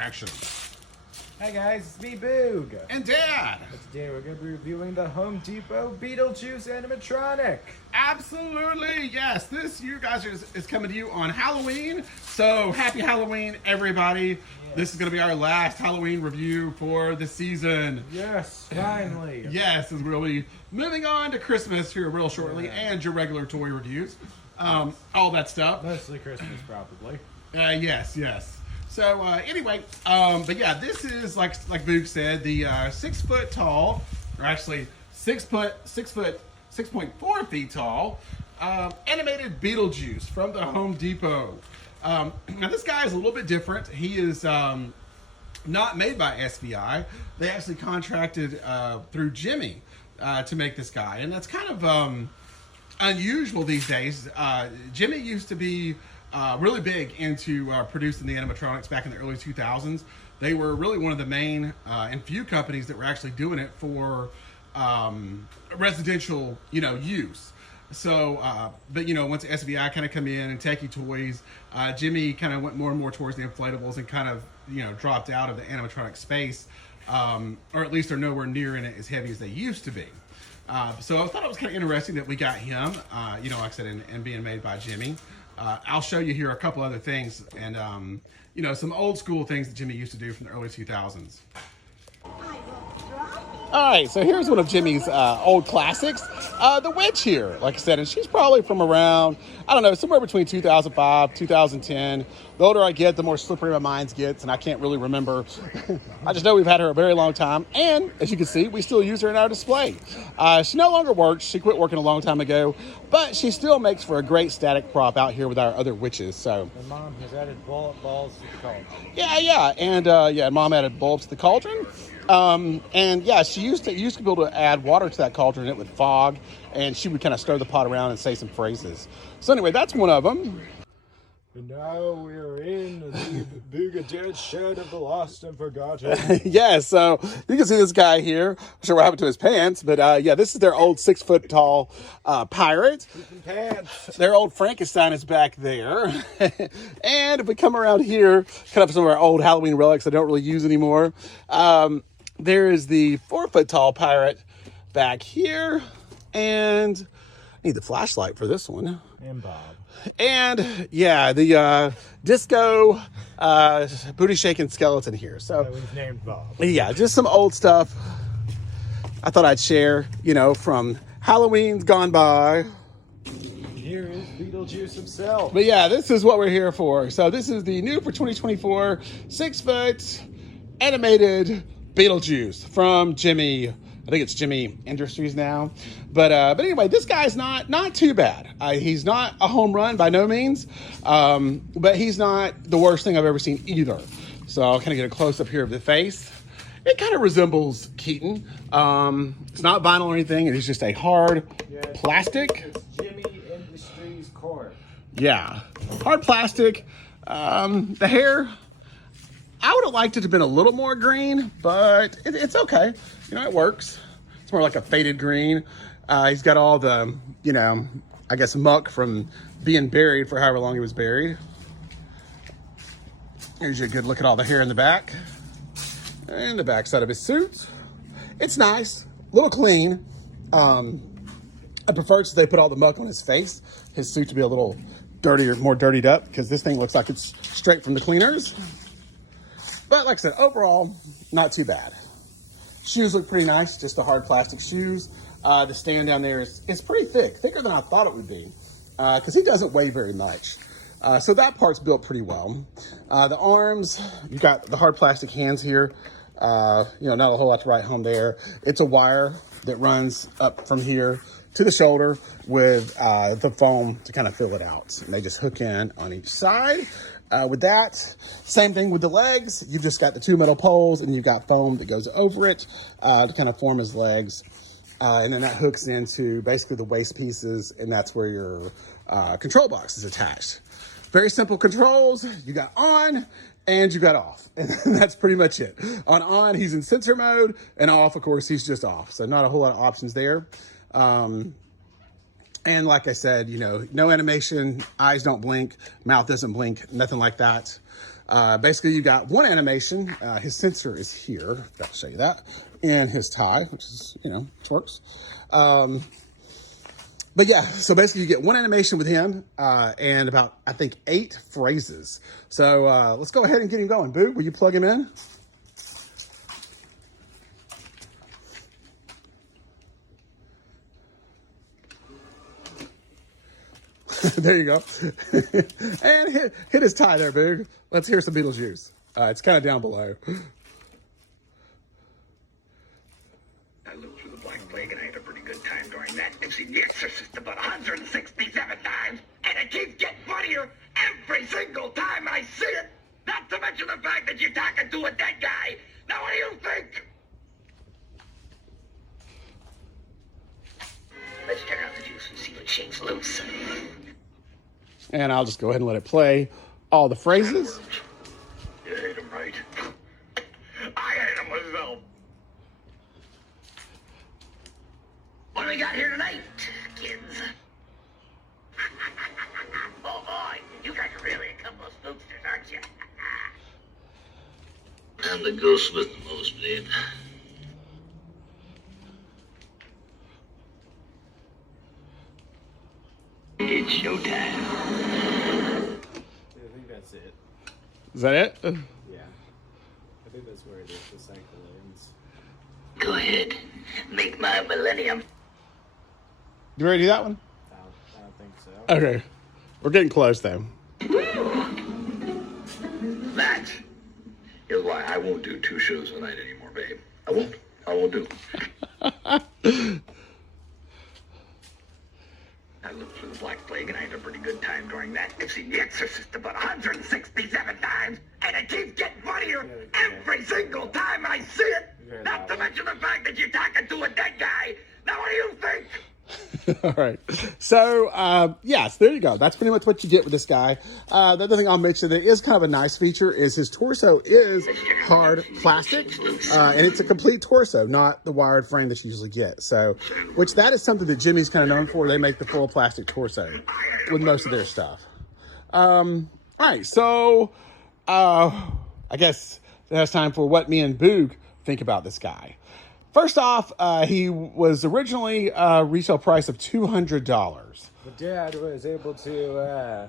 Action. Hi guys, it's me, Boog. And Dad. Today we're going to be reviewing the Home Depot Beetlejuice Animatronic. Absolutely, yes. This, you guys, is coming to you on Halloween. So, happy Halloween, everybody. Yes. This is going to be our last Halloween review for the season. Yes, finally. Yes, as we'll be moving on to Christmas here real shortly, and your regular toy reviews. All that stuff. Mostly Christmas, probably. Yes. So anyway, but yeah, this is like Boog said, the 6 foot tall, or actually 6.4 feet tall, animated Beetlejuice from the Home Depot. Now this guy is a little bit different. He is not made by SVI. They actually contracted through Jimmy to make this guy, and that's kind of unusual these days. Jimmy used to be really big into producing the animatronics back in the early 2000s. They were really one of the main and few companies that were actually doing it for residential, use. So, but once SVI kind of come in and Techie Toys, Jimmy kind of went more and more towards the inflatables and kind of, dropped out of the animatronic space, or at least are nowhere near in it as heavy as they used to be. So I thought it was kind of interesting that we got him, like I said, and being made by Jimmy. I'll show you here a couple other things and, some old school things that Jimmy used to do from the early 2000s. All right, so here's one of Jimmy's old classics, the witch here, like I said, and she's probably from around, I don't know, somewhere between 2005, 2010. The older I get, the more slippery my mind gets, and I can't really remember. I just know we've had her a very long time, and as you can see, we still use her in our display. She no longer works. She quit working a long time ago, but she still makes for a great static prop out here with our other witches. So. And Mom has added balls to the cauldron. Yeah, and Mom added bulbs to the cauldron. And yeah, she used to be able to add water to that cauldron and it would fog, and she would kind of stir the pot around and say some phrases. So anyway, that's one of them. And now we're in the Boog and Dad shed of the lost and forgotten. Yeah, so you can see this guy here. I'm sure what happened to his pants, but yeah, this is their old 6 foot tall pirate. Pants. Their old Frankenstein is back there. And if we come around here, cut up some of our old Halloween relics I don't really use anymore. There is the 4 foot tall pirate back here, and I need the flashlight for this one. And Bob. And yeah, the disco booty shaking skeleton here. So he's named Bob. Yeah, just some old stuff I thought I'd share, from Halloween's gone by. Here is Beetlejuice himself. But yeah, this is what we're here for. So this is the new for 2024 6 foot animated Beetlejuice from Jimmy. I think it's Jimmy Industries now. But anyway, this guy's not too bad. He's not a home run by no means, but he's not the worst thing I've ever seen either. So I'll kind of get a close up here of the face. It kind of resembles Keaton. It's not vinyl or anything. It is just a hard plastic. It's Jimmy Industries core. Yeah, hard plastic. The hair, I would have liked it to have been a little more green, but it's okay. It works. It's more like a faded green. He's got all the, I guess muck from being buried for however long he was buried. Here's your good look at all the hair in the back. And the back side of his suit. It's nice, a little clean. I prefer since they put all the muck on his face, his suit to be a little dirtier, more dirtied up, because this thing looks like it's straight from the cleaners. But like I said, overall, not too bad. Shoes look pretty nice, just the hard plastic shoes. The stand down there is pretty thick, thicker than I thought it would be, because he doesn't weigh very much. So that part's built pretty well. The arms, you've got the hard plastic hands here. Not a whole lot to write home there. It's a wire that runs up from here to the shoulder with the foam to kind of fill it out. And they just hook in on each side. With that, same thing with the legs. You've just got the 2 metal poles and you've got foam that goes over it to kind of form his legs. And then that hooks into basically the waist pieces, and that's where your control box is attached. Very simple controls. You got on and you got off, and that's pretty much it. On, he's in sensor mode, and off, of course, he's just off. So not a whole lot of options there. And like I said, no animation, eyes don't blink, mouth doesn't blink, nothing like that. Basically, you got one animation. His sensor is here. Forgot to show you that. And his tie, which is, which works. But yeah, so basically you get one animation with him and about, I think, 8 phrases. So let's go ahead and get him going. Boog, will you plug him in? There you go. And hit his tie there, Boog. Let's hear some Beetlejuice. It's kind of down below. I lived through the Black Plague and I had a pretty good time during that. I've seen The Exorcist about 167 times, and it keeps getting funnier every single time I see it. Not to mention the fact that you're talking to a dead guy. Now what do you think? Let's turn out the juice and see what shakes loose. And I'll just go ahead and let it play all the phrases. You hate him, right? I hate him myself. What do we got here tonight, kids? Oh boy, you guys are really a couple of spooksters, aren't you? I'm the ghost with the most, babe. It's showtime. I think that's it. Is that it? Yeah. I think that's where it is. The cycle ends. Go ahead. Make my millennium. You ready to do that one? I don't think so. Okay. We're getting close, though. That is why I won't do 2 shows a night anymore, babe. I won't. I won't do. I lived through the Black Plague and I had a pretty good time during that. I've seen The Exorcist about 167 times, and it keeps getting funnier every single time I see it. Not to mention the fact that you're talking to a dead guy. Now what do you think? All right. So, yes, there you go. That's pretty much what you get with this guy. The other thing I'll mention that is kind of a nice feature is his torso is hard plastic, and it's a complete torso, not the wired frame that you usually get. So, which that is something that Jimmy's kind of known for. They make the full plastic torso with most of their stuff. All right. So, I guess that's time for what me and Boog think about this guy. First off, he was originally retail price of $200. But Dad was able to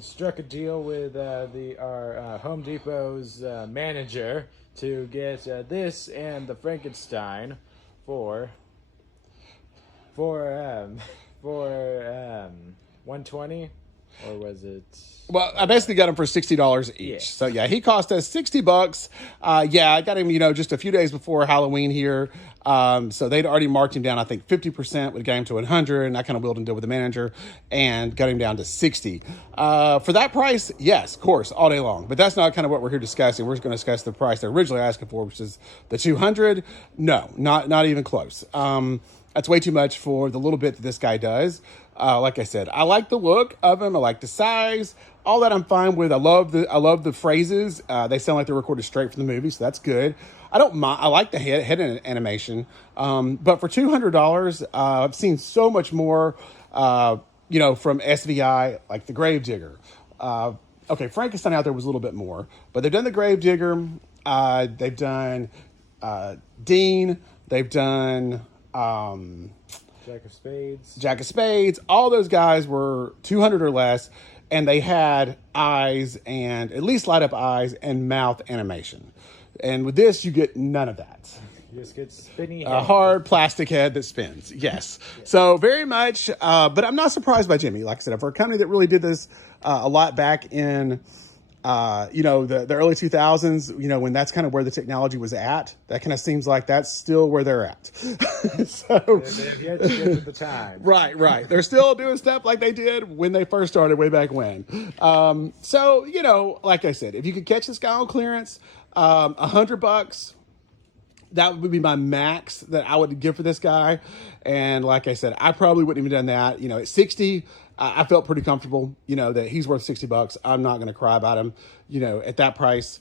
struck a deal with our Home Depot's manager to get this and the Frankenstein for 120, or was it? Well, I basically got him for $60 each. Yeah. So yeah, he cost us $60. Yeah, I got him, just a few days before Halloween here. So they'd already marked him down, I think 50%, would get him to 100, and I kind of wheeled and deal with the manager and got him down to 60. For that price, yes, of course, all day long. But that's not kind of what we're here discussing. We're just going to discuss the price they're originally asking for, which is the 200. No, not even close. That's way too much for the little bit that this guy does. Like I said, I like the look of him. I like the size. All that I'm fine with. I love the phrases. They sound like they're recorded straight from the movie, so that's good. I don't mind. I like the head animation. But for $200, I've seen so much more, from SVI, like the Gravedigger. Okay, Frankenstein out there was a little bit more, but they've done the Gravedigger. They've done Dean. They've done Jack of Spades. All those guys were 200 or less, and they had eyes and at least light up eyes and mouth animation. And with this, you get none of that. You just get spinny A hard plastic head that spins. Yes. So very much, but I'm not surprised by Jimmy. Like I said, for a company that really did this a lot back in the early 2000s, when that's kind of where the technology was at, that kind of seems like that's still where they're at. So They've yet to get with the time. Right. They're still doing stuff like they did when they first started way back when. So, like I said, if you could catch this guy on clearance, $100, that would be my max that I would give for this guy. And like I said, I probably wouldn't even done that. At 60, I felt pretty comfortable, that he's worth $60. I'm not going to cry about him, at that price.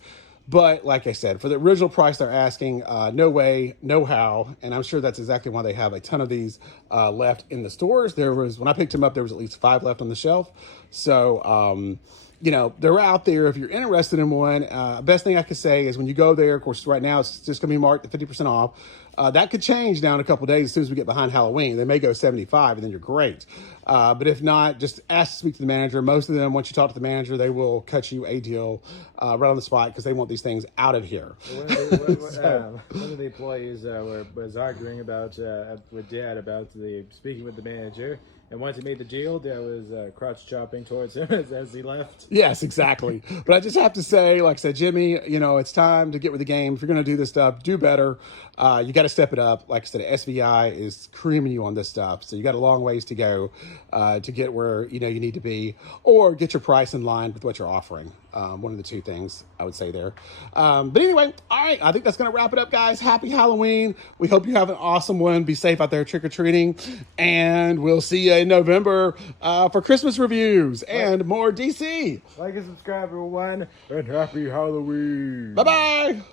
But like I said, for the original price they're asking, no way, no how. And I'm sure that's exactly why they have a ton of these left in the stores. When I picked him up, there was at least 5 left on the shelf. So, you know, they're out there if you're interested in one. Best thing I could say is when you go there, of course, right now it's just going to be marked at 50% off. That could change now in a couple of days as soon as we get behind Halloween. They may go 75 and then you're great. But if not, just ask to speak to the manager. Most of them, once you talk to the manager, they will cut you a deal right on the spot because they want these things out of here. One of the employees was arguing about with Dad about speaking with the manager. And once he made the deal, there was crotch chopping towards him as he left. Yes, exactly. But I just have to say, like I said, Jimmy, you know, it's time to get with the game. If you're going to do this stuff, do better. You got to step it up. Like I said, SVI is creaming you on this stuff. So you got a long ways to go to get where, you know, you need to be, or get your price in line with what you're offering. One of the two things I would say there. But anyway, all right. I think that's going to wrap it up, guys. Happy Halloween. We hope you have an awesome one. Be safe out there trick-or-treating. And we'll see you in November for Christmas reviews and more DC. Like and subscribe, everyone. And happy Halloween. Bye-bye.